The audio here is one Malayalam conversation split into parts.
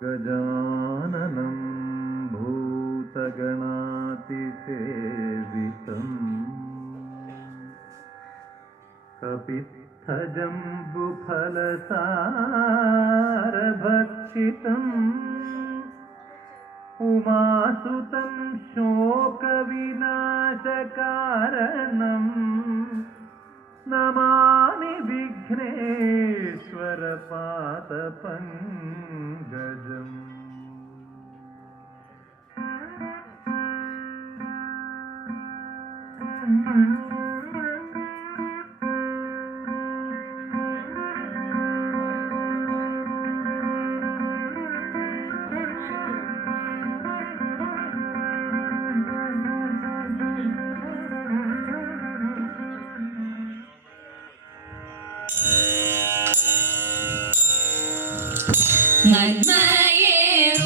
ഗജാനനം ഭൂതഗണാതിസേവിതം കപിത്തജംബുഫലസാരഭക്ഷിതം ഉമാസുതം ശോകവിനാശകാരണം നമാമി വിഘ്നേശ്വര പാദപങ്കജം.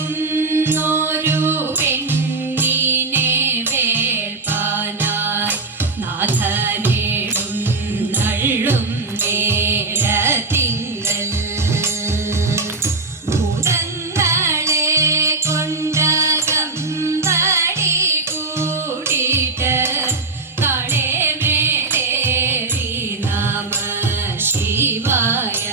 നന്മയേറുന്നൊരു പെണ്ണിനെ വേൾപ്പാനായി നാഥനേടും നള്ളും നേരത്തിങ്കൽ ഭൂതങ്ങളെ കൊണ്ടകമ്പടി കൂടിയിട്ട് കളേമേലേറി നമ ശിവായ.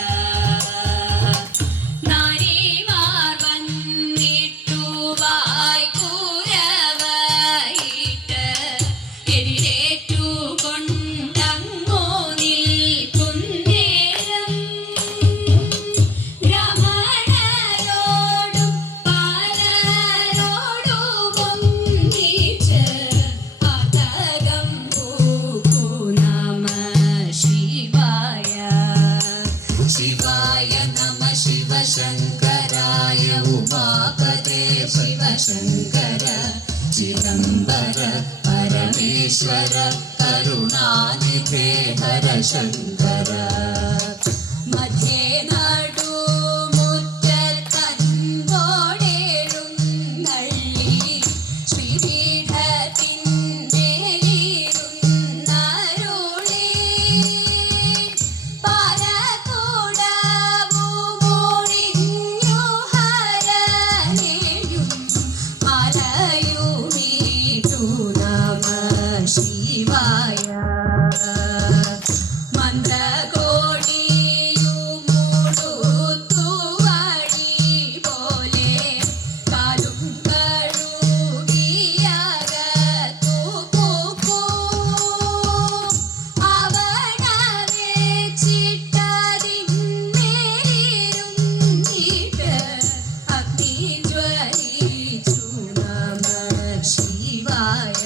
ശങ്കരായ ഉമാപദേ ശിവശങ്കര ചിദംബര പരമേശ്വര കരുണാനിധേ ഹര ശങ്കര. മധ്യേ നടു മുറ്റത്തൻപോടെഴുന്നള്ളി ശ്രീപീഠത്തിന്മേലിരുന്നരുളി ശിവായ. മന്ത്രകോടിയുമുടുത്തുവടി പോലെ കാലും കഴുകിയകത്തു പൂക്കൂ അവണവെച്ചിട്ടതിന്മേലിരുന്നിട്ട് അഗ്നി ജ്വലിച്ചു നമ ശിവായ.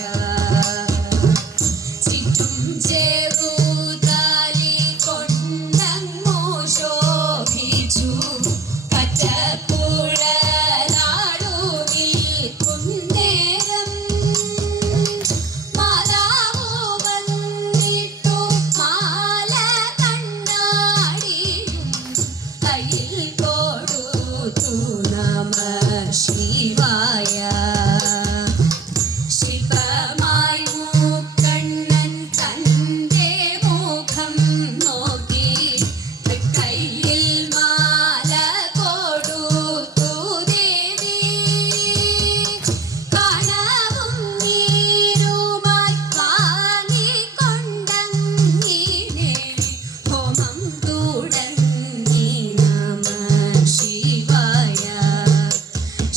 ചെറുതാലി കൊണ്ടങ്ങു ശോഭിച്ചു പച്ചപ്പുഴലാടു നിൽക്കുന്നേരം മാതാവു വന്നിട്ടു മാല കണ്ണാടിയും കയ്യിൽ കൊടുത്തു നമ ശിവായ. ശില്പമായി മൂക്കണ്ണൻ തന്റെ മുഖം നോക്കി കയ്യിൽ മാല കൊടുത്തു ദേവി. കനവും നീരുമായി വാങ്ങിക്കൊണ്ടങ്ങിനെ ഹോമം തുടങ്ങി നമ ശിവായ.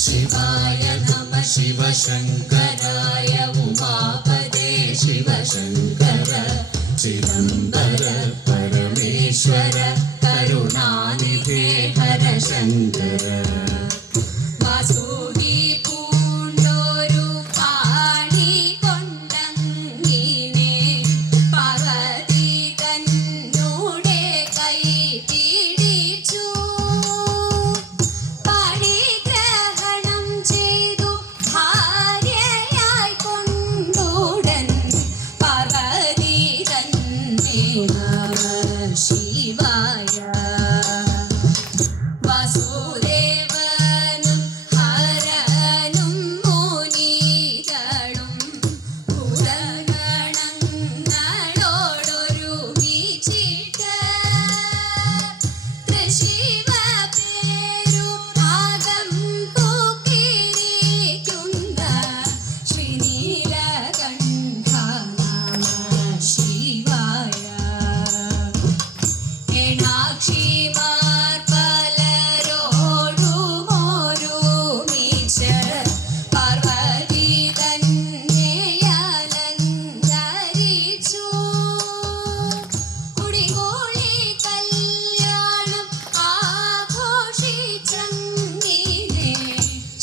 ശിവായ നമ ശിവശങ്കരായ ഉമാപദേ ശിവശങ്കര ചിദംബര പരമേശ്വര കരുണാനിധേ ഹര ശങ്കര. വാസുകി പൂണ്ടൊരു പാണി കൊണ്ടങ്ങിനെ പാർവതി തന്നോടെ കൈ പിടിച്ചു പാണിഗ്രഹണം ചെയ്തു ഭാര്യയായി കൊണ്ടുടൻ പാർവതി തന്നെ നമ ശിവായ. വാസുദേവനും ഹരനും മുനികളും ഭൂതഗണങ്ങളോടൊരുമിച്ചിട്ട് സാക്ഷിമാർ പലരോടുമൊരുമിച്ച് പാർവതി തന്നെ അലങ്കരിച്ചു. കുടികോളി കല്യാണം ആഘോഷിച്ചങ്ങിനെ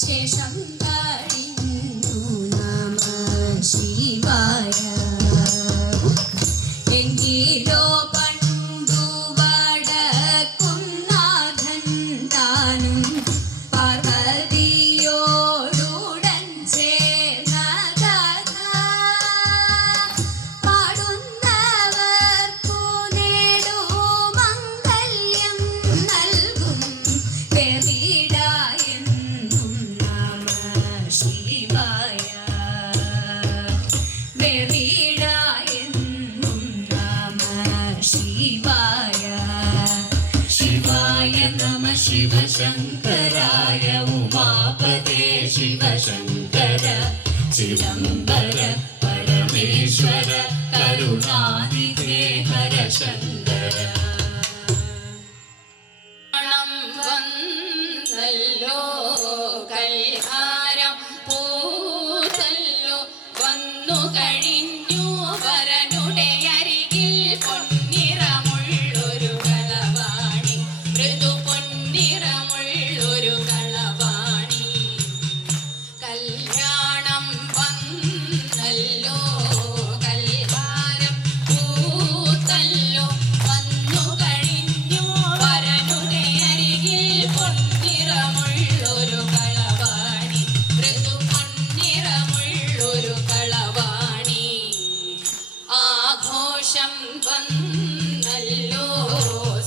ശേഷം കഴിഞ്ഞു നമഃ ശിവായ. എങ്കിലോ പണ്ടു വടക്കുംനാഥൻ താനും പാർവതിയോടുടൻ ചേർന്ന കഥ പാടുന്നവർക്കു നേടുമംഗല്യം നൽകും വെറിടായെന്നും നമഃ ശിവായ. വെറിടായെന്നും നമഃ ശിവായ. शिवाय नमः शिवशङ्कराय उमापते शिवशङ्कर चिदम्बर परमेश्वर करुणानिधे हर शङ्कर. വന്നല്ലോ കൽഹാരം പൂത്തല്ലോ വന്നു കഴിഞ്ഞു വരനുടെ അരികിൽ പൊന്നിറമുള്ളൊരു കളവാണി മൃദു പൊന്നിറമുള്ളൊരു കളവാണി. കല്യാണം വന്നല്ലോ കൽഹാരം പൂത്തല്ലോ വന്നു കഴിഞ്ഞു വരനുടെ അരികിൽ പൊന്നിറമുള്ളൊരു കളവാണി മൃദു പൊന്നിറമുള്ളൊരു കളവാണി. ആഘോഷം വന്നല്ലോ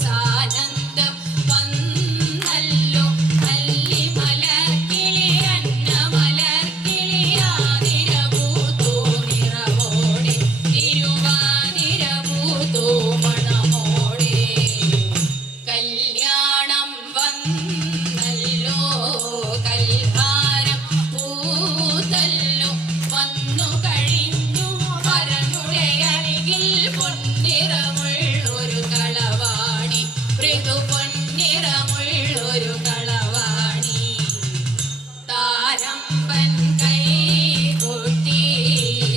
സാനന്ദം വന്നല്ലോ അല്ലിമലർക്കിളി അന്നമലർക്കിളി ആതിരപൂത്തു നിറവോടെ തിരുവാതിരപൂത്തു മണമോടെ. കല്യാണം വന്നല്ലോ കൽഹാരം പൂത്തല്ലോ വന്നു കഴിഞ്ഞു വരനുടെ അരികിൽ പൊന്നിറമുള്ളൊരു കളവാണി മൃദു പൊന്നിറമുള്ളൊരു കളവാണി. താരമ്പൻ കൈകൊട്ടി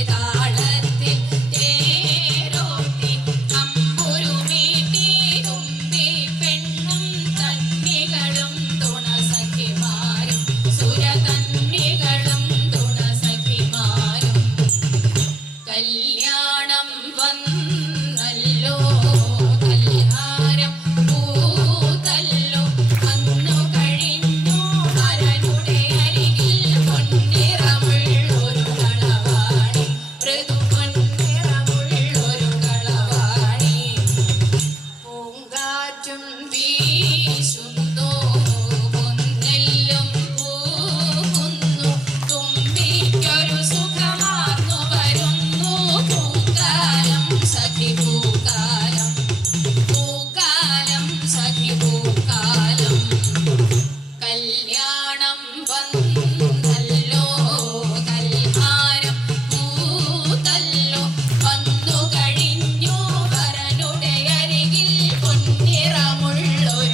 താളത്തിൽ തേരോട്ടി തമ്പുരുമീട്ടി തുമ്പി പെണ്ണും തന്നികളും തുണസഖിമാരും സുരകന്യകളും തുണസഖിമാരും. കല്യാണം വന്നല്ലോ കൽഹാരം പൂത്തല്ലോ വന്നു കഴിഞ്ഞു വരനുടെ അരികിൽ പൊന്നിറമുള്ളൊരു കളവാണി മൃദു പൊന്നിറമുള്ളൊരു കളവാണി. പൂങ്കാറ്റും വീശുന്നു പൊന്നെല്ലും പൂക്കുന്നു തുമ്പിക്കൊരു സുഖമാർന്നു വരുന്നു പൂക്കാലം സഖി പൂക്കാലം പൂക്കാലം സഖി പൂക്കാലം. കല്യാണം വന്നല്ലോ കൽഹാരം പൂത്തല്ലോ വന്നു കഴിഞ്ഞു വരനുടെ അരികിൽ പൊന്നിറമുള്ളൊരു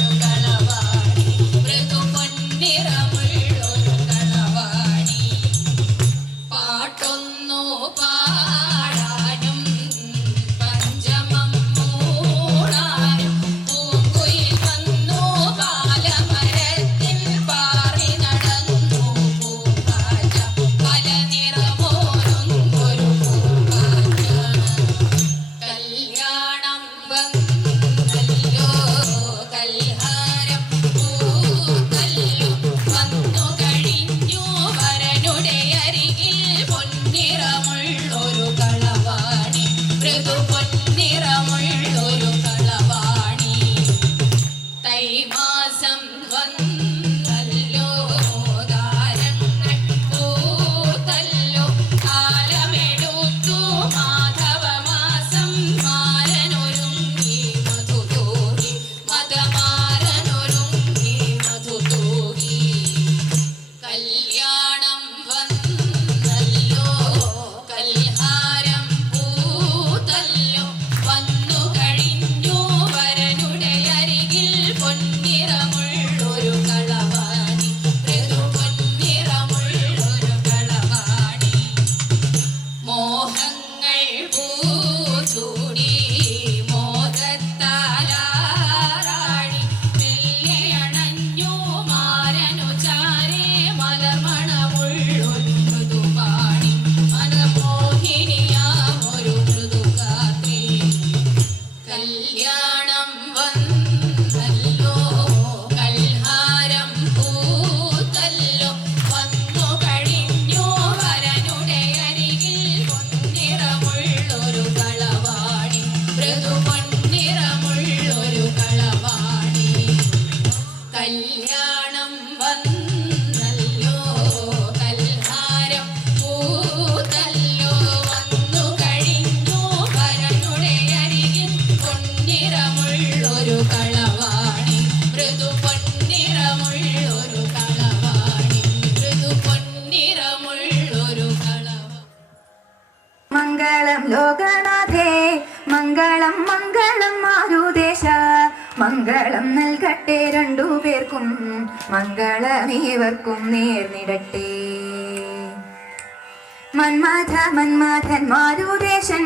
മംഗളം നൽകട്ടെ രണ്ടുപേർക്കും മംഗളമേവർക്കും നേർന്നിടട്ടെ. മന്മഥൻ മാരുദേശൻ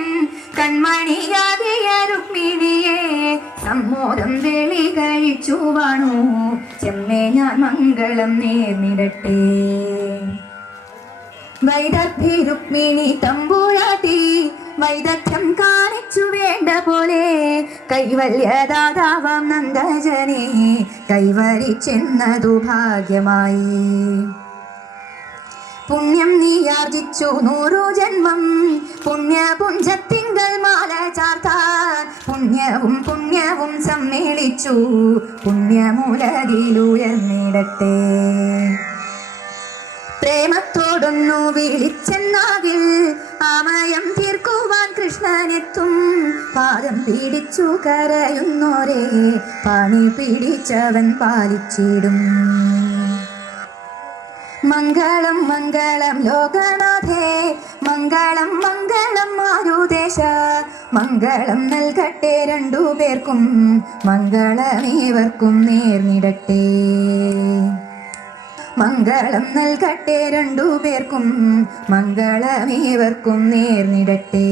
കൺമണിയാകിയ രുക്മിണിയെ സമ്മോദം വെളി കഴിച്ചു വാണു ചെമ്മേ ഞാൻ മംഗളം നേർന്നിടട്ടെ. വൈദഗ്ധി രുക്മിണി തമ്പുരാട്ടി വൈദഗ്ധ്യം കാണിച്ചു വേണ്ട പോലെ കൈവല്യദാതാവാം നന്ദജനെ കൈവരിച്ചെന്നതു ഭാഗ്യമായി. പുണ്യം നീ ആർജിച്ചു 100 ജന്മം പുണ്യപുഞ്ചത്തിങ്കൽ മാല ചാർത്താൻ പുണ്യവും സമ്മേളിച്ചു പുണ്യമൂലതിലുയർന്നിടട്ടെ. പ്രേമത്തോടൊന്നു വിളിച്ചെന്നാകിൽ ആമയം തീർക്കുവാൻ കൃഷ്ണനെത്തും. പാദം പിടിച്ചു കരയുന്നോരെ പണി പിടിച്ചവൻ പാലിച്ചിടും. മംഗളം മംഗളം ലോകനാഥേ മംഗളം മംഗളം മാരുദേശ മംഗളം നൽകട്ടെ രണ്ടുപേർക്കും മംഗളമേവർക്കും നേർന്നിടട്ടെ. മംഗളം നൽകട്ടെ രണ്ടുപേർക്കും മംഗളമേവർക്കും നേർന്നിടട്ടെ.